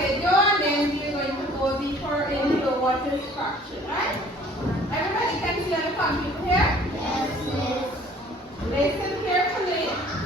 video and then we're going to go deeper into what is fraction, right? Everybody can see on the computer here? Yes. Listen carefully.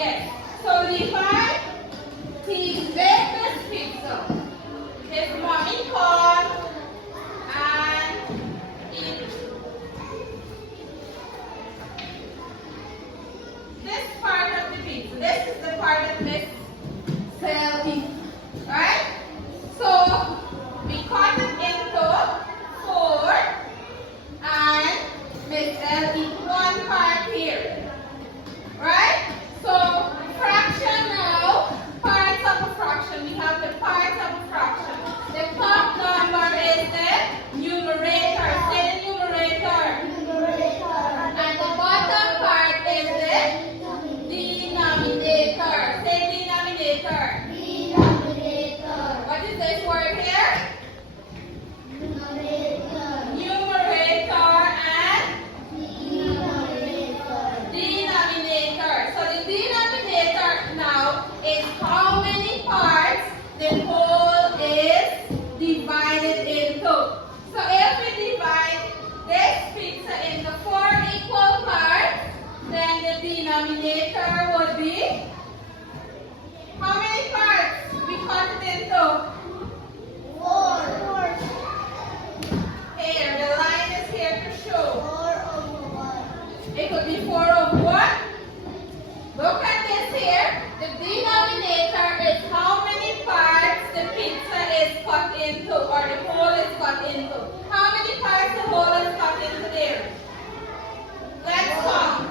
Yes. So divide his breakfast pizza. His mommy called and eat. This part of the pizza. This is the part that Miss Sel eats. Right? So we cut it into 4 and Miss L eat one part here. Right? So fraction now, parts of a fraction. We have the parts of a fraction. The top number is the numerator. Say the numerator. And the bottom part is the denominator. Say denominator. What is this word here? Numerator and denominator. So the denominator now is how many parts the whole is divided into. So if we divide this pizza into 4 equal parts, then the denominator would be how many parts we cut it into? 4. Here, the line is here to show. It could be 4 of 1. Look at this here. The denominator is how many parts the pizza is cut into, or the whole is cut into. How many parts the whole is cut into there? Let's count.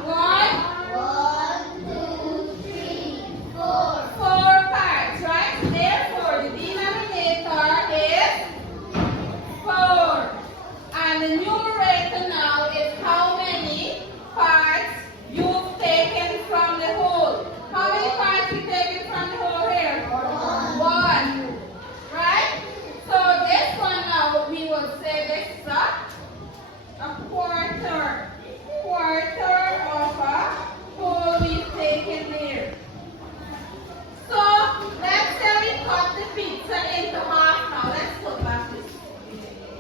4 parts, right? Therefore, the denominator is 4. And the numerator now is how many parts you've taken from the whole. How many parts you taken from the whole here? 1. Right? So this one now, we would say this is a quarter. Quarter of a whole we've taken there. So let's say we cut the pizza into half now. Let's put back this.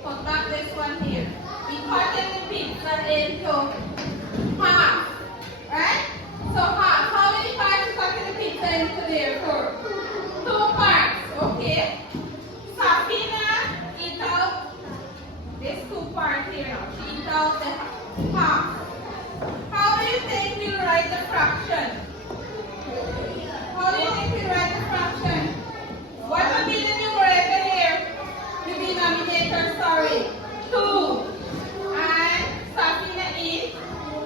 Put back this one here. We cut the pizza into half. Right? So half. How many parts you cut the pizza into there for? 2 parts. Okay. Safina eat out this 2 parts here now. She eat out the half. How do you think we'll write the fraction? How do you think we write the fraction? What would be the numerator here? The denominator, sorry. 2. And Safina is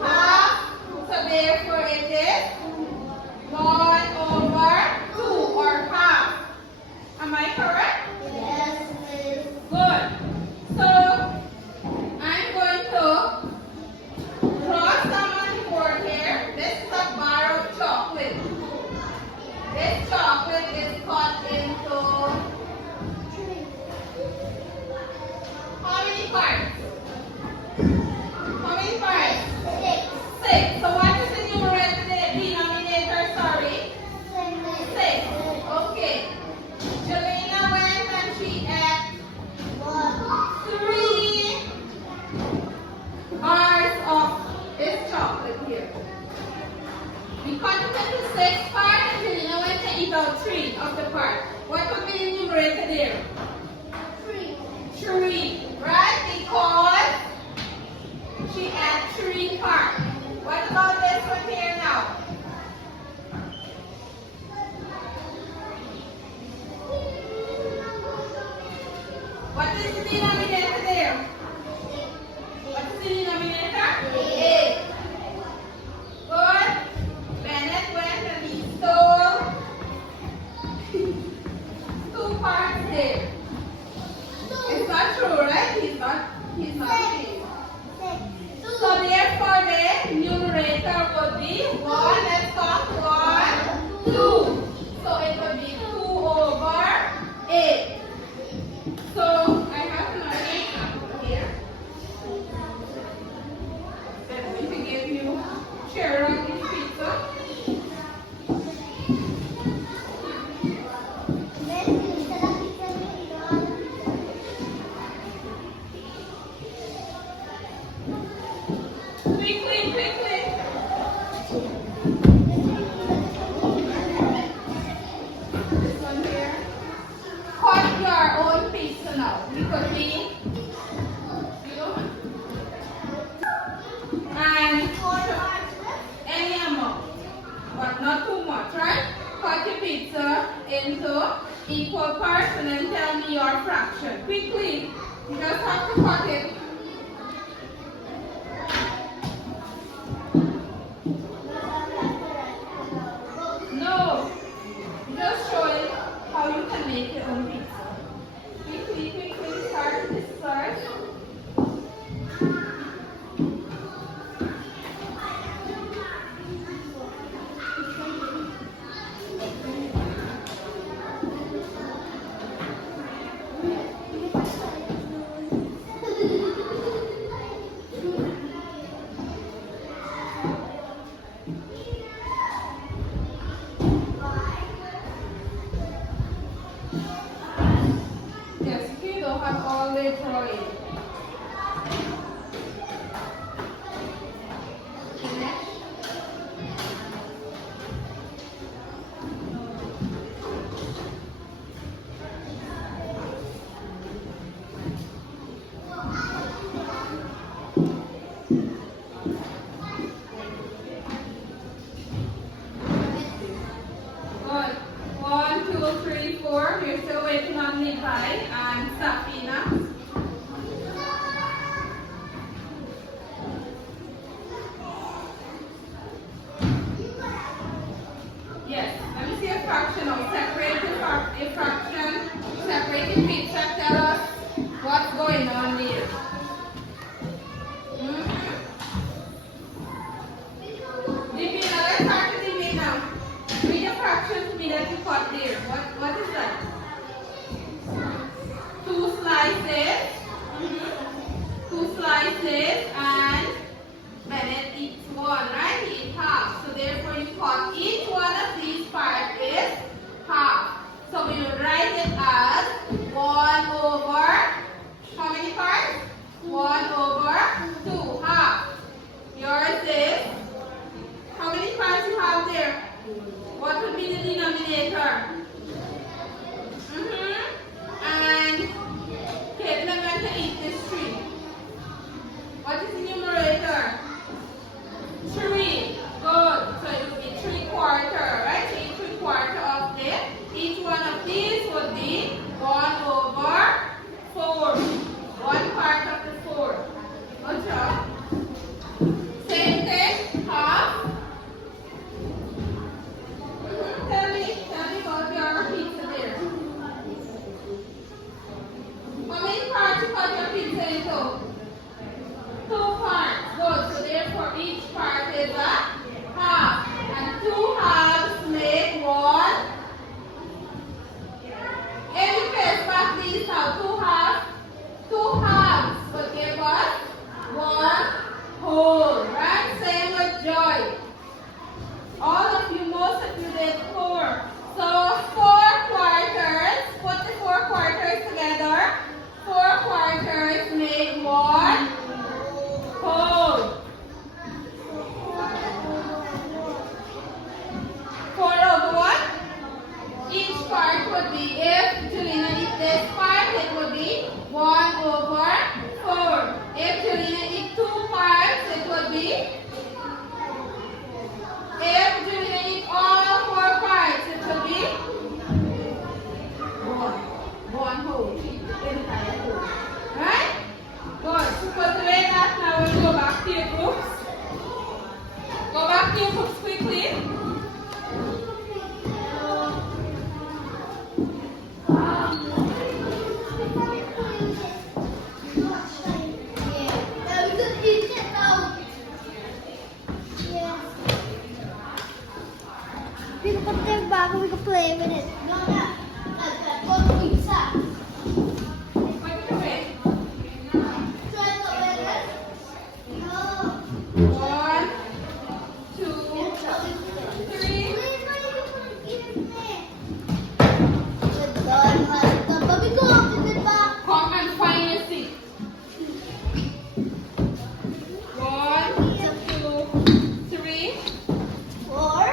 half. So therefore it is 1 over 2 or half. Am I correct? Yes, Miss. Good. So I'm going to draw some on the board here. This is a bar of chocolate. This chocolate is cut into how many parts? How many parts? 6. So what is the numerator, the denominator, sorry? 6. Okay. Jelena went and she ate 3 bars of this chocolate here. We cut it into 6 parts and Jelena went and eat out 3 of the part. What would be the numerator there? 3. Right? Because she had 3 parts. What about this one here now? What is the denominator there? What is the denominator? 8. Good. Bennett went and he stole 2 parts there. It's not true, right? He's not safe. So therefore the numerator would be 1 much, right? Cut your pizza into equal parts and then tell me your fraction. Quickly. You just have to cut it. No. Just showing how you can make your own pizza. Quickly, quickly, start this first. Yes, you don't have all the drawing. Good. 1, 2, 3, 4. We're still waiting on Levi and Safina. Yes, let me see a fraction now. Separate the fraction. Separate the pizza. Tell us what's going on there. Divina, let's start with Divina. Read the fraction to me that you cut there. What is that? 2 slices. 2 slices and Bennett eats one, right? He eats half. So therefore you cut each one of these parts is half. So we will write it as 1 over, how many parts? 1 over 2, half. Yours is, how many parts you have there? What would be the denominator? And Caitlin going to eat this 3. What is the numerator? 3. Good. So it would be 3/4, right? So each 3/4 of this. Each one of these would be 1 over 4. 1 part of the 4. Good job. Same thing. Half. Tell me about your pizza there. How many parts you cut your pizza into? 2 parts. Good. So therefore each part is a half. And 2 halves make 1. Any place back these now. 2 halves. 2 halves will give us 1 whole. Right? Same with Joy. All of you, most of you did 4. So 4 quarters. Put the 4 quarters together. 4 quarters make 1 whole. 4 over 1. Each part would be, if Julina eats this part, it would be 1 over 4. If Julina eats 2 parts, it would be, if Julina eats all 4 parts, it would be 1 whole. Entire whole. Right? Good. So put away that. Now we'll go back to your groups. Go back to your groups quickly. We can put them back and we can play with it. No, no. Go pizza. Put it away. Try to wear it. No. 1, 2, 3. Come and find your seat. 1, 2, 3. 4.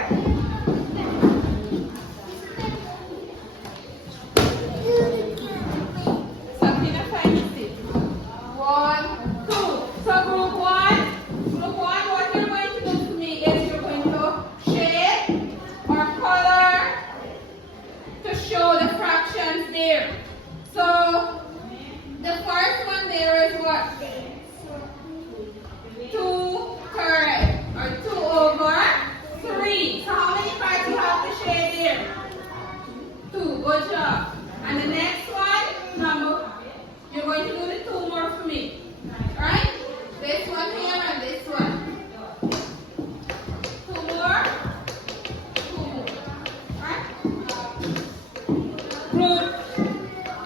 there. So the first one there is what? 2/3 or 2/3. So how many parts you have to share there? 2. Good job. And the next one, number, you're going to do the 2 more for me. Alright? This one here and this one. 2 more. 2 more. Alright? Group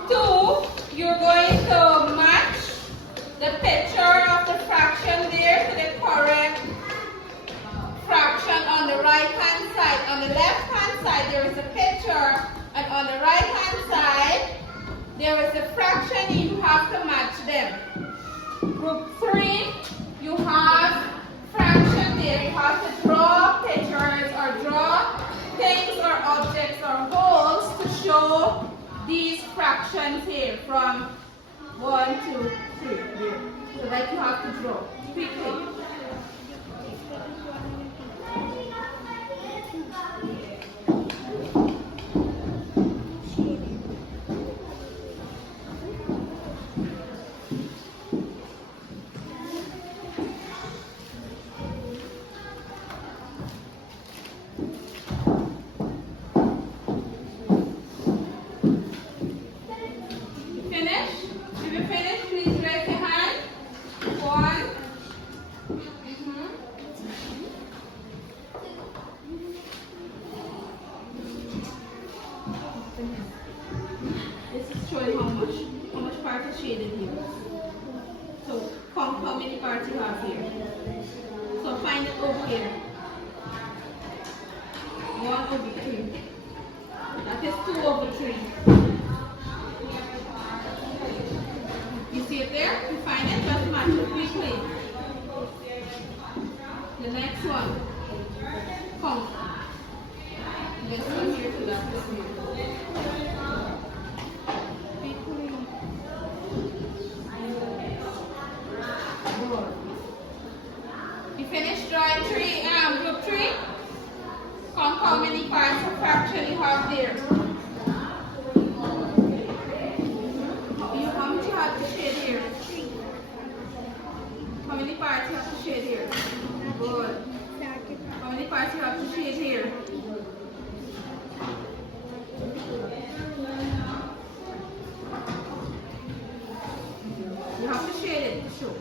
2, you're going to match the picture of the fraction there to the correct fraction on the right hand side. On the left hand side there is a picture, and on the right hand side there is a fraction. You have to match them. Group 3, you have fraction there. You have to draw pictures or draw things or objects or holes to show these fractions here from 1, 2, 3. There. So that you have to draw quickly. This is showing how much part is shaded here. So count how many parts you have here. So find it over here. 1/3. That is 2/3. You see it there? You find it? Just match it quickly. The next one. Count. This one here to that one here. You finished drawing group 3? Count how many parts of fraction you have there. How much you have to shade here? How many parts you have to shade here? Good. How many parts you have to shade here? You have to shade it to show.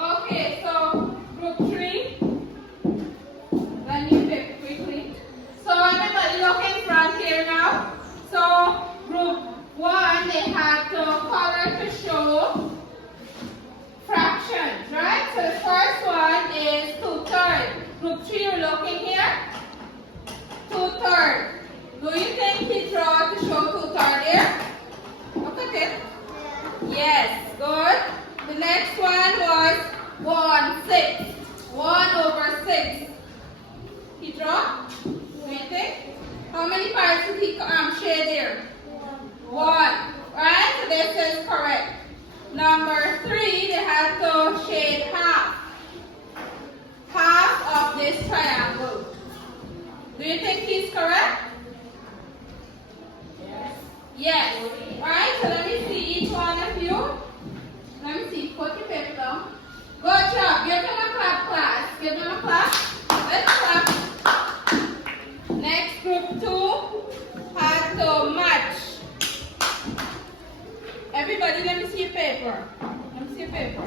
Okay, so group 3, let me pick quickly. So everybody look in front here now. So group 1, they had to color to show fractions, right? So the first one is 2/3. Group 3, you're looking here. 2/3. Do you think he draw to show 2/3 there? Look at it. Yes, good. The next one was 1/6. 1/6. He draw? Do you think? How many parts did he share there? 1. Right? So this is correct. Number 3, they have to shade half. Half of this triangle. Do you think he's correct? Yes. Alright, so let me see each one of you. Let me see. Put your paper down. Good job. Give them a clap, class. Give them a clap. Let's clap. Next, group 2 has to match. Everybody, let me see your paper. Let me see your paper.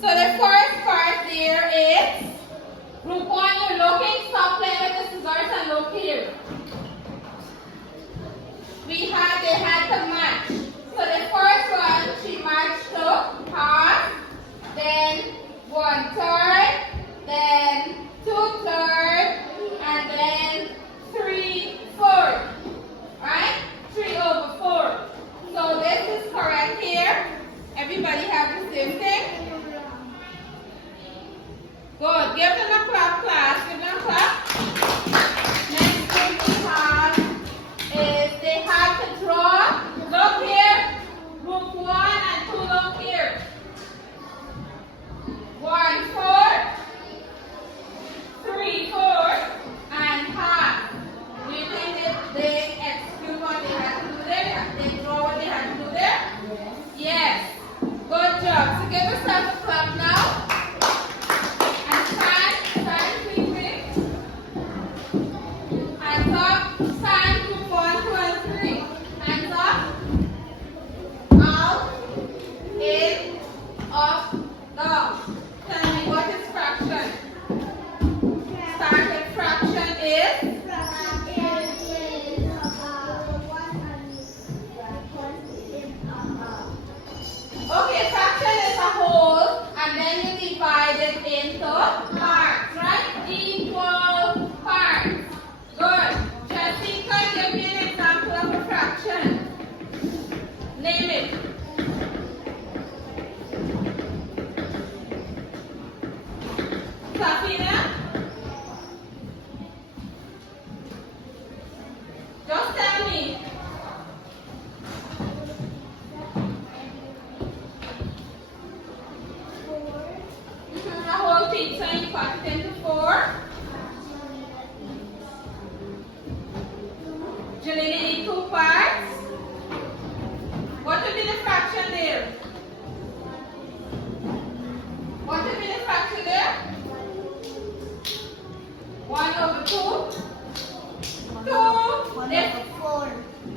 So the first part there is group 1, you're looking. Stop playing with the scissors and look here. They had to match. So the first one, she matched to half, then 1/3, then 2/3, and then 3/4. Right? 3/4. So this is correct here. Everybody They draw what they had to do there? Yes. Good job. So give yourself a clap now. And stand quickly. Hands up. Stand to 1, 2, and 3. Hands up. Out. In. Up. Down. Tell me what is fraction? Start with fraction is? Okay, fraction is a whole, and then you divide it into parts, right? Equal parts. Good. Jessica, give me an example of a fraction. Name it. Safina? Just tell me. A whole pizza and you cut it into 4. Julie need 2 parts. What would be the fraction there? What would be the fraction there? 1 over 2. 2.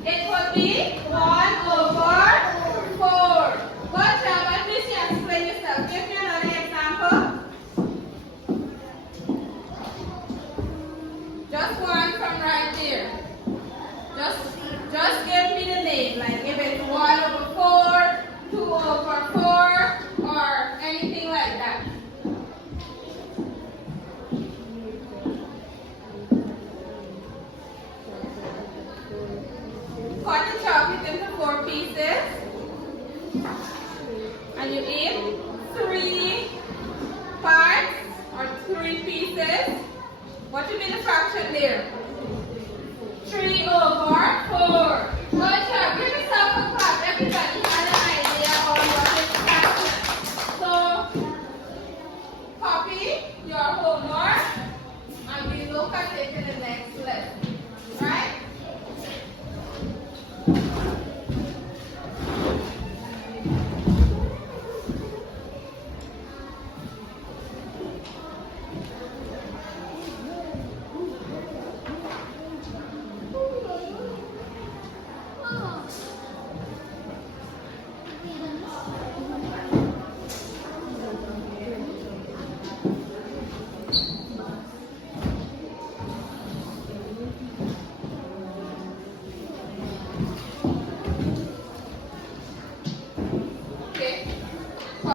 It would be 1 over 4. Good job. At least you explain yourself. Give me another example. Just one from right there. Just give me the name. Like if it's 1 over 4, 2 over 4, or anything like that. Cut the chocolate into 4 pieces. And you eat 3 parts or 3 pieces. What would be the fraction there? 3 over 4.